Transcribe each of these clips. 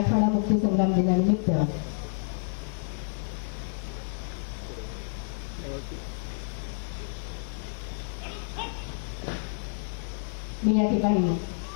मराठवाडा मुक्ती संग्राम दिनानिमित्त. मी या ठिकाणी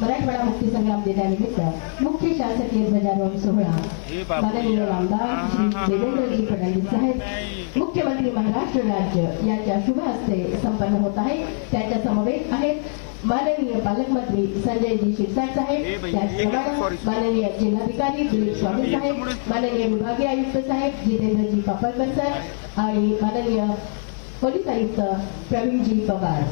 मराठवाडा मुक्ती संग्राम दिनानिमित्त मुख्य शासकीय ध्वजारोहण सोहळा माननीय आमदार श्री देवेंद्रजी फडणवीस साहेब मुख्यमंत्री महाराष्ट्र राज्य यांच्या शुभ हस्ते संपन्न होत आहे. त्याच्या समवेत आहेत माननीय पालकमंत्री संजयजी शिरसाट साहेब त्याचप्रमाणे माननीय जिल्हाधिकारी दिलीप स्वामी साहेब माननीय विभागीय आयुक्त साहेब जितेंद्रजी पापळकर सर आणि माननीय पोलीस आयुक्त प्रवीणजी पवार.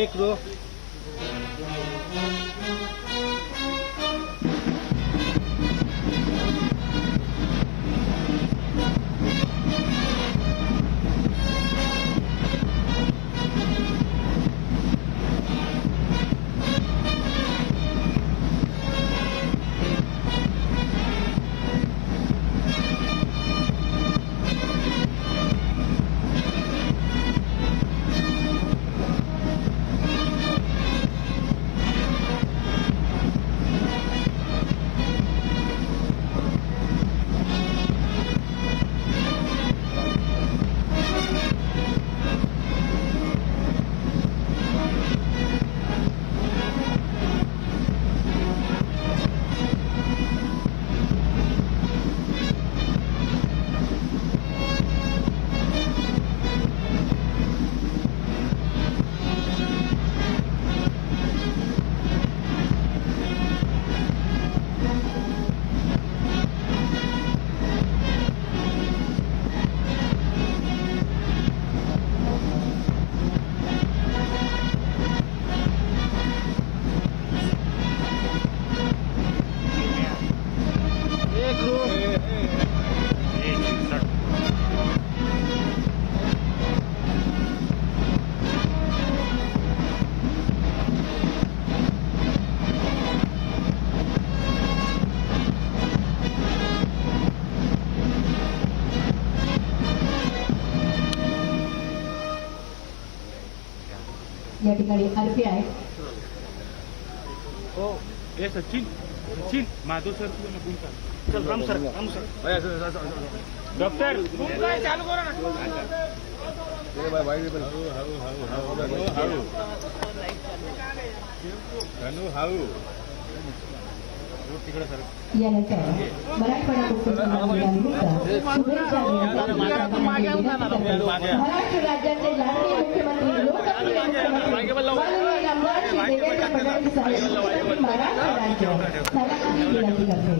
एक या ठिकाणी अर्पे आहे ओ ए सचिन सचिन माधव सर तुला बोल का चल Ram sir Ram sir doctor काय चालू करा ना तिकडे सर यानंतर मराठवाडा मुक्ती संग्राम दिनानिमित्त शुभेच्छा देण्यासाठी महाराष्ट्र राज्याचे लाडके मुख्यमंत्री लोकप्रिय मुख्यमंत्री माननीय आमदार श्री देवेंद्र फडणवीस साहेब महाराष्ट्र राज्य विनंती करते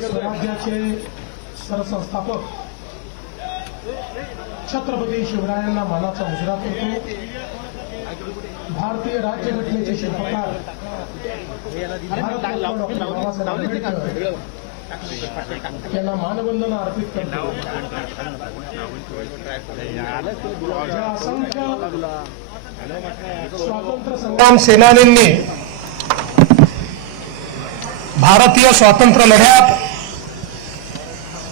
स्वराज्याचे सरसंस्थापक छत्रपती शिवरायांना मानाचा मुजरा करतो भारतीय राज्यघटनेचे शिल्पकार. बाबासाहेब आंबेडकर. यांना मानवंदना अर्पित करतो. ज्या असंख्य स्वातंत्र्य संग्राम सेनानींनी भारतीय स्वातंत्र्य लढ्यात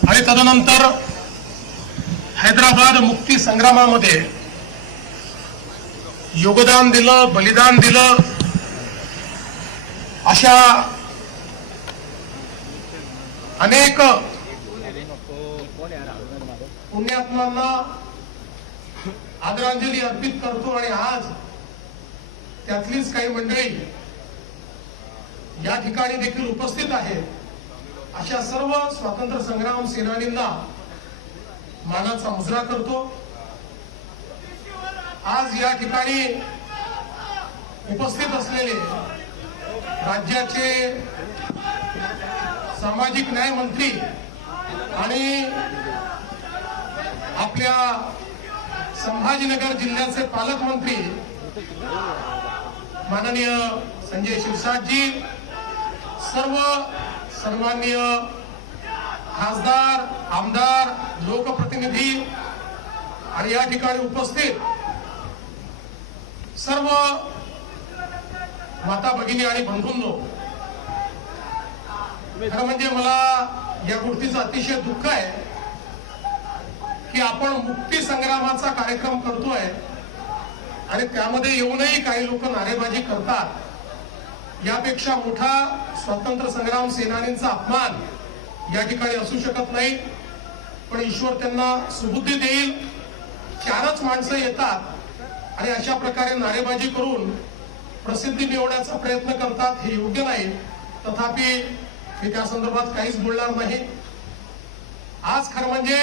आणि तदनंतर हैदराबाद मुक्ती संग्रामामध्ये योगदान दिलं बलिदान दिलं. अशा अनेक पुण्यात्मांना आदरांजली अर्पित करतो आणि आज त्यातलीच काही मंडळी या ठिकाणी देखील उपस्थित आहेत. अशा सर्व स्वातंत्र्य संग्राम सेनानींना मानाचा मुजरा करतो. आज या ठिकाणी उपस्थित असलेले राज्याचे सामाजिक न्याय मंत्री आणि आपल्या संभाजीनगर जिल्ह्याचे पालकमंत्री माननीय संजय शिरसाटजी सर्व सन्माननीय खासदार आमदार लोकप्रतिनिधी आणि या ठिकाणी उपस्थित सर्व माता भगिनी आणि बंधूंनो खरं म्हणजे मला या गोष्टीचं अतिशय दुःख आहे की आपण मुक्ती संग्रामाचा कार्यक्रम करतोय आणि त्यामध्ये येऊनही काही लोक नारेबाजी करतात. यापेक्षा मोठा स्वातंत्र्य संग्राम सेनानींचा अपमान या ठिकाणी असू शकत नाही. पण ईश्वर त्यांना सुबुद्धी देईल. चारच माणसं येतात. आणि अशा प्रकारे नारेबाजी करून प्रसिद्धी मिळवण्याचा प्रयत्न करतात हे योग्य नाही. तथापि मी त्या संदर्भात काहीच बोलणार नाही. आज खरं म्हणजे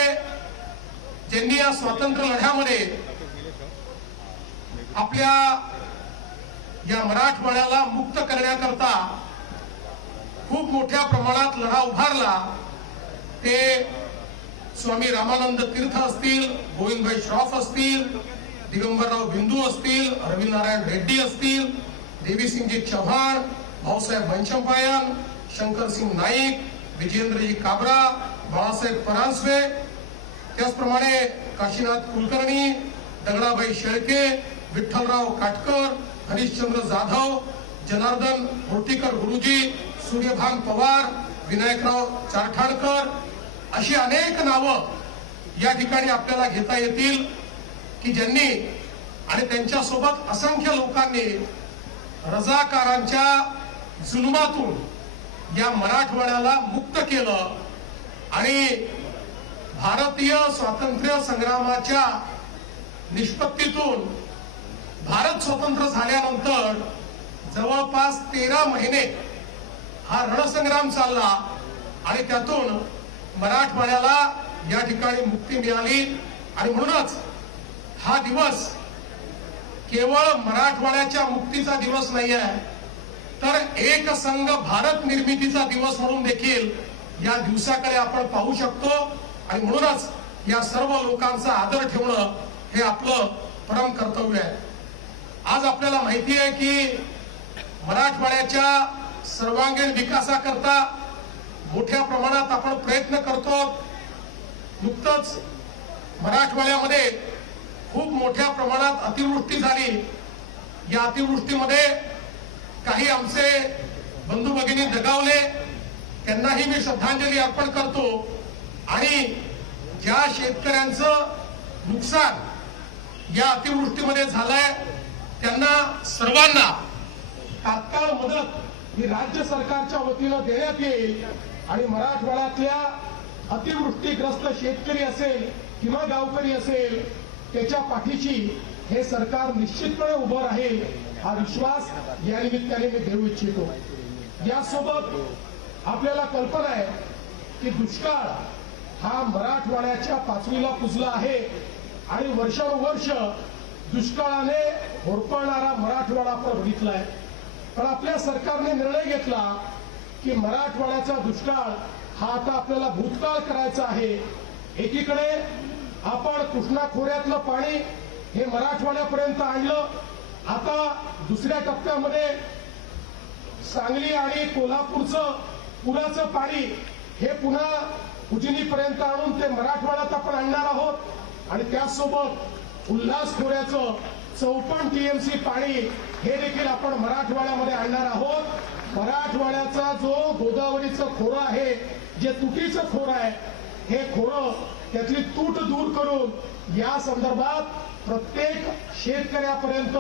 ज्यांनी या स्वातंत्र्य लढ्यामध्ये आपल्या या मराठवाड्याला मुक्त करण्याकरता खूप मोठ्या प्रमाणात लढा उभारला ते स्वामी रामानंद तीर्थ असतील गोविंदभाई श्रॉफ असतील दिगंबरराव बिंदू असतील रविनारायण रेड्डी असतील देवीसिंगजी चव्हाण भाऊसाहेब बनशंपायन शंकरसिंग नाईक विजेंद्रजी काबरा बाळासाहेब परांजपे. त्याचप्रमाणे काशीनाथ कुलकर्णी दगडाबाई शेळके विठ्ठलराव काटकर हरिश्चंद्र जाधव जनार्दन होटीकर गुरुजी सूर्यभान पवार विनायकराव चारठाणकर अशी अनेक नावं या ठिकाणी आपल्याला घेता येतील. की ज्यांनी आणि त्यांच्यासोबत असंख्य लोकांनी रजाकारांच्या जुलमातून या मराठवाड्याला मुक्त केलं आणि भारतीय स्वातंत्र्य संग्रामाच्या निष्पत्तीतून भारत स्वतंत्र झाल्यानंतर जवळपास तेरा महिने हा रणसंग्राम चालला आणि त्यातून मराठवाड्याला या ठिकाणी मुक्ती मिळाली आणि म्हणूनच हा दिवस केवळ मराठवाड्याच्या मुक्तीचा दिवस नाही आहे तर एक संघ भारत निर्मितीचा दिवस म्हणून देखील या दिवसाकडे आपण पाहू शकतो. आणि म्हणूनच या सर्व लोकांचा आदर ठेवणं हे आपलं परम कर्तव्य आहे. आज आपल्याला माहिती आहे की मराठवाड्याच्या सर्वांगीण विकासाकरता मोठ्या प्रमाणात आपण प्रयत्न करतो. नुकतंच मराठवाड्यामध्ये खूप मोठ्या प्रमाणात अतिवृष्टी झाली. या अतिवृष्टीमध्ये काही आमचे बंधू भगिनी दगावले त्यांनाही मी श्रद्धांजली अर्पण करतो. आणि ज्या शेतकऱ्यांचं नुकसान या अतिवृष्टीमध्ये झालंय त्यांना सर्वांना तात्काळ मदत ही राज्य सरकारच्या वतीनं देण्यात येईल. आणि मराठवाड्यातल्या अतिवृष्टीग्रस्त शेतकरी असेल किंवा गावकरी असेल त्याच्या पाठीशी हे सरकार निश्चितपणे उभं राहील हा विश्वास या निमित्ताने मी देऊ इच्छितो. यासोबत आपल्याला कल्पना आहे की दुष्काळ हा मराठवाड्याच्या पाचवीला पुजला आहे आणि वर्षानुवर्ष दुष्काळाने होरपळणारा मराठवाडा आपण बघितलाय. पण आपल्या सरकारने निर्णय घेतला की मराठवाड्याचा दुष्काळ हा आता आपल्याला भूतकाळ करायचा आहे. एकीकडे आपण कृष्णा खोऱ्यातलं पाणी हे मराठवाड्यापर्यंत आणलं आता दुसऱ्या टप्प्यामध्ये सांगली आणि कोल्हापूरचं पुराचं पाणी हे पुन्हा उजनीपर्यंत आणून ते मराठवाड्यात आपण आणणार आहोत. आणि त्याचसोबत उल्हास खोऱ्याचं चौपन्न टीएमसी पाणी हे देखील आपण मराठवाड्यामध्ये आणणार आहोत. मराठवाड्याचा जो गोदावरीचं खोरं आहे जे तुटीचं खोरं आहे हे खोरं त्यातली तूट दूर करून या संदर्भात प्रत्येक शेतकऱ्यापर्यंत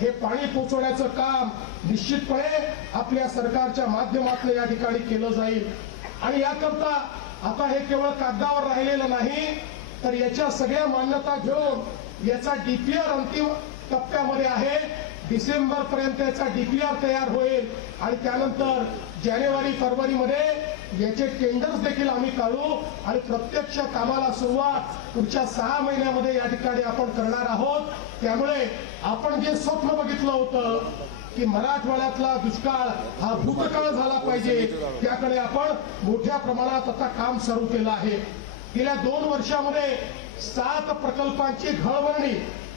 हे पाणी पोहोचवण्याचं काम निश्चितपणे आपल्या सरकारच्या माध्यमातून या ठिकाणी केलं जाईल. आणि याकरता आता हे केवळ कागदावर राहिलेलं नाही तर याच्या सगळ्या मान्यता घेऊन याचा डीपीआर अंतिम टप्प्यामध्ये आहे. डिसेंबर पर्यंत याचा डीपीआर तयार होईल आणि त्यानंतर जानेवारी फरवरीमध्ये याचे टेंडर्स देखील आम्ही काढू आणि प्रत्यक्ष कामाला सुरुवात पुढच्या सहा महिन्यामध्ये या ठिकाणी आपण करणार आहोत. त्यामुळे आपण जे स्वप्न बघितलं होतं की मराठवाड्यातला दुष्काळ हा भूतकाळ झाला पाहिजे त्याकडे आपण मोठ्या प्रमाणात आता काम सुरू केलं आहे. गेल्या दोन वर्षामध्ये सात प्रकल्पांची घळवळणी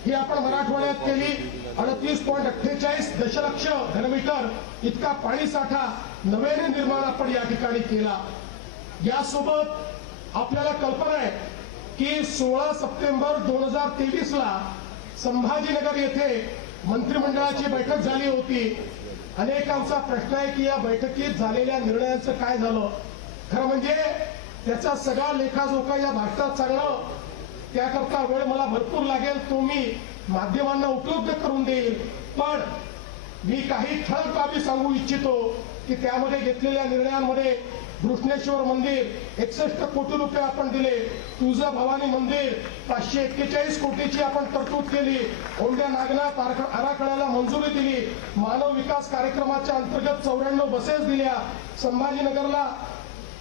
ही आपण मराठवाड्यात केली. अडतीस पॉईंट अठ्ठेचाळीस दशलक्ष घनमीटर इतका पाणी साठा नव्याने निर्माण आपण या ठिकाणी केला. यासोबत आपल्याला कल्पना आहे की सोळा सप्टेंबर दोन हजार तेवीस ला संभाजीनगर येथे मंत्रिमंडळाची बैठक झाली होती. अनेकांचा प्रश्न आहे की या बैठकीत झालेल्या निर्णयांचं काय झालं? खरं म्हणजे त्याचा सगळा लेखाजोखा या भारतात सांगणं त्याकरता वेळ मला भरपूर लागेल. तो मी माध्यमांना उपलब्ध करून देईल. पण मी काही ठळक बाबी सांगू इच्छितो की त्यामध्ये घेतलेल्या निर्णयांमध्ये घृष्णेश्वर मंदिर एकसष्ट कोटी रुपये आपण दिले. तुळजा भवानी मंदिर पाचशे एक्केचाळीस कोटीची आपण तरतूद केली. ओंड्या नागनाथ आराखड्याला मंजुरी दिली. मानव विकास कार्यक्रमाच्या अंतर्गत चौऱ्याण्णव बसेस दिल्या. संभाजीनगरला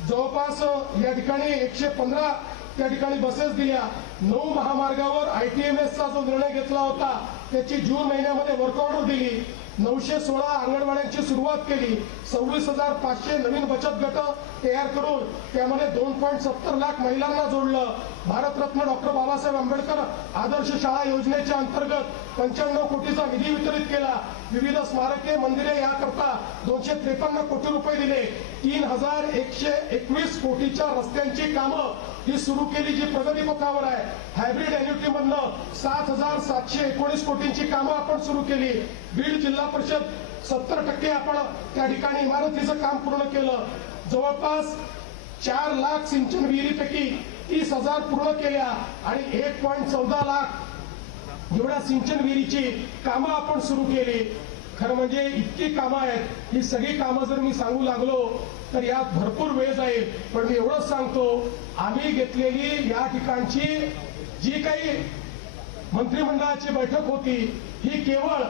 जवळपास या ठिकाणी एकशे पंधरा त्या ठिकाणी बसेस दिल्या. नऊ महामार्गावर आयटीएमएस चा जो निर्णय घेतला होता त्याची जून महिन्यामध्ये वर्क ऑर्डर दिली. नऊशे सोळा अंगणवाड्यांची सुरुवात केली. सव्वीस हजार पाचशे नवीन बचत गट तयार करून त्यामध्ये दोन पॉईंट सत्तर लाख महिलांना जोडलं. भारतरत्न डॉक्टर बाबासाहेब आंबेडकर आदर्श शाळा योजनेच्या अंतर्गत पंच्याण्णव कोटीचा निधी वितरित केला. विविध स्मारके मंदिरे याकरता दोनशे त्रेपन्न कोटी रुपये दिले. तीन हजार एकशे एकवीस कोटीच्या रस्त्यांची कामं ही सुरू केली जी प्रगतीपथावर आहे. हायब्रिड एन्युटी मधनं सात हजार सातशे एकोणीस कोटींची कामं आपण सुरू केली. बीड जिल्हा परिषद सत्तर टक्के आपण त्या ठिकाणी इमारतीचं काम पूर्ण केलं. जवळपास चार लाख सिंचन विहिरीपैकी तीस हजार पूर्ण केल्या आणि एक पॉईंट चौदा लाख एवढ्या सिंचन विहिरीची कामं आपण सुरू केली. खरं म्हणजे इतकी कामं आहेत. ही सगळी कामं जर मी सांगू लागलो तर यात भरपूर वेळ जाईल. पण मी एवढंच सांगतो आम्ही घेतलेली या ठिकाणची जी काही मंत्रिमंडळाची बैठक होती ही केवळ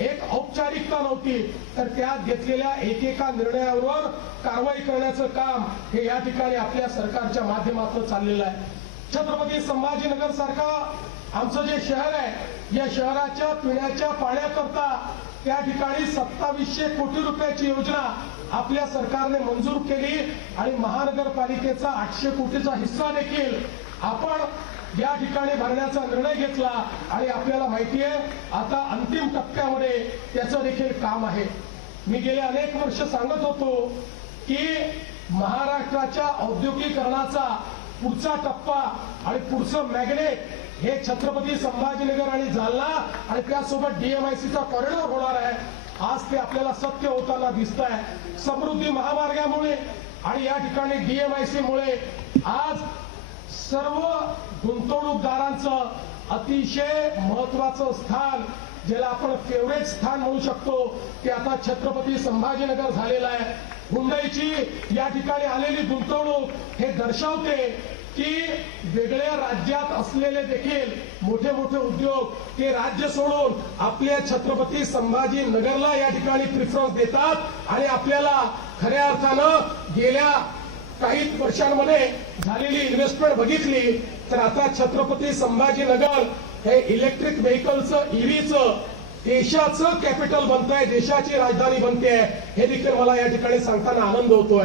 एक औपचारिकता नव्हती? तर त्यात घेतलेल्या एकेका निर्णयावर कारवाई करण्याचं काम हे या ठिकाणी आपल्या सरकारच्या माध्यमातून चाललेलं आहे. छत्रपती संभाजीनगर सारखा आमचं जे शहर आहे या शहराच्या पिण्याच्या पाण्याकरता त्या ठिकाणी सत्तावीसशे कोटी रुपयाची योजना आपल्या सरकारने मंजूर केली आणि महानगरपालिकेचा आठशे कोटीचा हिस्सा देखील आपण या ठिकाणी भरण्याचा निर्णय घेतला आणि आपल्याला माहिती आहे आता अंतिम टप्प्यामध्ये त्याचं देखील काम आहे. मी गेले अनेक वर्ष सांगत होतो की महाराष्ट्राच्या औद्योगिकरणाचा पुढचा टप्पा आणि पुढचं मॅग्नेट हे छत्रपती संभाजीनगर आणि जालना आणि त्यासोबत डीएमआयसीचा कॉरिडॉर होणार आहे. आज ते आपल्याला सत्य होताना दिसत आहे समृद्धी महामार्गामुळे आणि या ठिकाणी डीएमआयसी मुळे आज सर्व गुंतवणूकदारांचं अतिशय महत्वाचं स्थान ज्याला आपण फेवरेट स्थान म्हणू शकतो ते आता छत्रपती संभाजीनगर झालेलं आहे. हुंडईची या ठिकाणी आलेली गुंतवणूक हे दर्शवते की वेगळ्या राज्यात असलेले देखील मोठे मोठे उद्योग ते राज्य सोडून आपल्या छत्रपती संभाजी नगरला या ठिकाणी प्रिफरन्स देतात आणि आपल्याला खऱ्या अर्थानं गेल्या काही वर्षांमध्ये झालेली इन्व्हेस्टमेंट बघितली तर आता छत्रपती संभाजीनगर हे इलेक्ट्रिक व्हेकलचं ईव्हीचं देशाचं कॅपिटल बनतंय देशाची राजधानी बनते हे देखील मला या ठिकाणी सांगताना आनंद होतोय.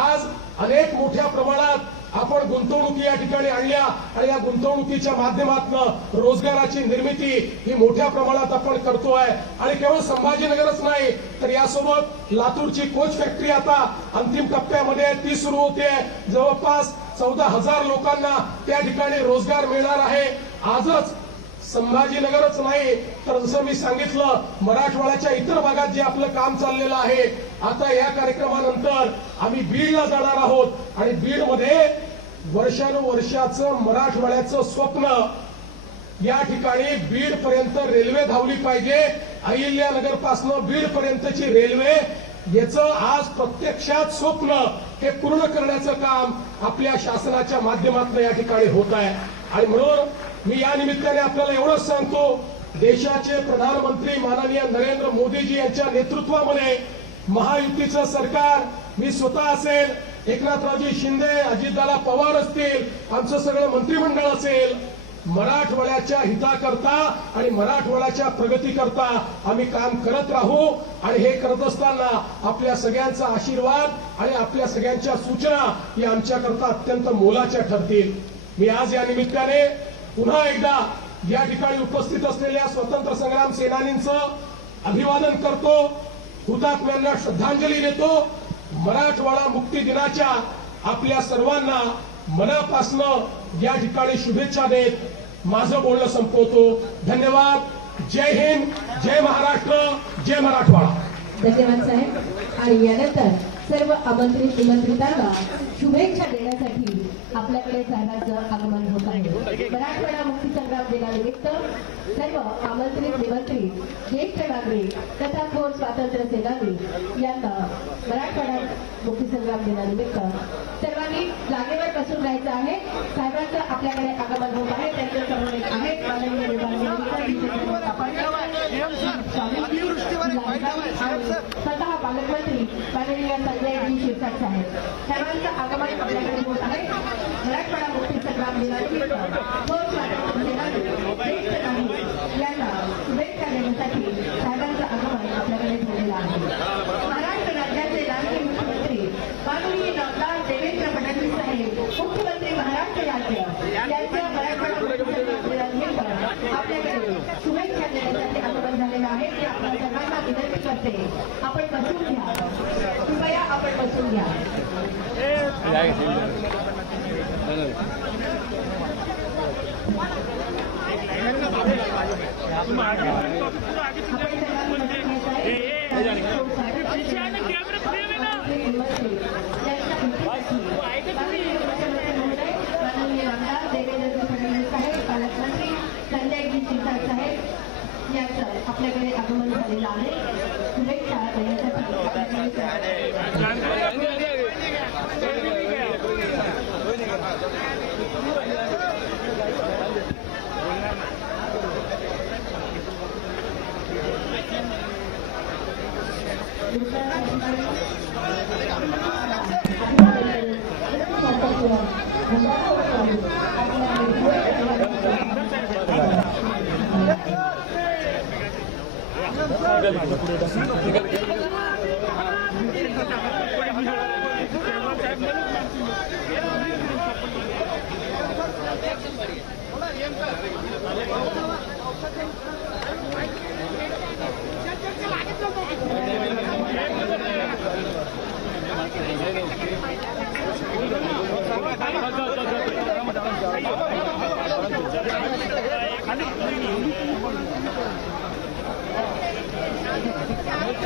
आज अनेक मोठ्या प्रमाणात आपण गुंतवणुकी या ठिकाणी आणल्या आणि या गुंतवणुकीच्या माध्यमातून रोजगाराची निर्मिती ही मोठ्या प्रमाणात आपण करतोय. आणि केवळ संभाजीनगरच नाही तर यासोबत लातूरची कोच फॅक्टरी आता अंतिम टप्प्यामध्ये ती सुरू होते. जवळपास चौदा हजार लोकांना त्या ठिकाणी रोजगार मिळणार आहे. आजच संभाजीनगरच नाही तर जसं मी सांगितलं मराठवाड्याच्या इतर भागात जे आपलं काम चाललेलं आहे आता या कार्यक्रमानंतर आम्ही बीडला जाणार आहोत. आणि बीडमध्ये वर्षानुवर्षाचं मराठवाड्याचं स्वप्न या ठिकाणी बीड पर्यंत रेल्वे धावली पाहिजे. अहिल्यानगरपासून बीड पर्यंतची रेल्वे याचं आज प्रत्यक्षात स्वप्न हे पूर्ण करण्याचं काम आपल्या शासनाच्या माध्यमातून या ठिकाणी होत आहे. आणि म्हणून मी या निमित्ताने आपल्याला एवढंच सांगतो देशाचे प्रधानमंत्री माननीय नरेंद्र मोदीजी यांच्या नेतृत्वामध्ये महायुतीचं सरकार मी स्वतः असेल एकनाथरावजी शिंदे अजितदादा पवार असतील आमचं सगळं मंत्रिमंडळ असेल मराठवाड्याच्या हिताकरता आणि मराठवाड्याच्या प्रगतीकरता आम्ही काम करत राहू आणि हे करत असताना आपल्या सगळ्यांचा आशीर्वाद आणि आपल्या सगळ्यांच्या सूचना या आमच्याकरता अत्यंत मोलाच्या ठरतील. मी आज या निमित्ताने पुन्हा एकदा या ठिकाणी उपस्थित असलेल्या स्वतंत्र संग्राम सेनानींचं अभिवादन करतो. हुतात्म्यांना श्रद्धांजली देतो. मराठवाडा मुक्ती दिनाच्या आपल्या सर्वांना मनापासनं या ठिकाणी शुभेच्छा देत माझं बोलणं संपवतो. धन्यवाद. जय हिंद. जय महाराष्ट्र. जय मराठवाडा. धन्यवाद साहेब. आणि यानंतर सर्व आमंत्रित निमंत्रितांना शुभेच्छा देण्यासाठी आपल्याकडे जाण्याचं आगमन होत. आहे मराठवाडा मुक्ती संग्राम दिनानिमित्त सर्व आमंत्रित निमंत्रित ज्येष्ठ नागरिक तथा थोर स्वातंत्र्य सेनानी यांना मराठवाडा मुक्ती संग्राम दिनानिमित्त सर्वांनी जागेवर बसून राहायचं आहे. साहेबांचं आपल्याकडे आगमन होत आहे. त्यांच्यासमोर एक माननीय विभागीय स्वतः पालकमंत्री माननीय संजयजी शिरसाट साहेब. सर्वांचं आगमन आपल्याकडे होत आहे. मराठवाडा मुक्ती संग्राम दिनानिमित्त यांना शुभेच्छा देण्यासाठी साहेबांचं आगमन आपल्याकडे झालेलं आहे महाराष्ट्र राज्याचे लाडके मुख्यमंत्री माननीय नामदार देवेंद्र फडणवीस साहेब मुख्यमंत्री महाराष्ट्र राज्य यांचं मराठवाडा आपल्याकडे शुभेच्छा देण्यासाठी आगमन झालेलं आहे ते आपल्या सर्वांना विनंती करते आपण बसून घ्या कृपया आपण बसून घ्या आपण सर्वांनी बसून घ्यायचं आहे. माननीय आमदार देवेंद्र फडणवीस साहेब पालकमंत्री संजयजी शिरसाट साहेब यांचं आपल्याकडे आगमन झालेलं आहे. 何だこれ。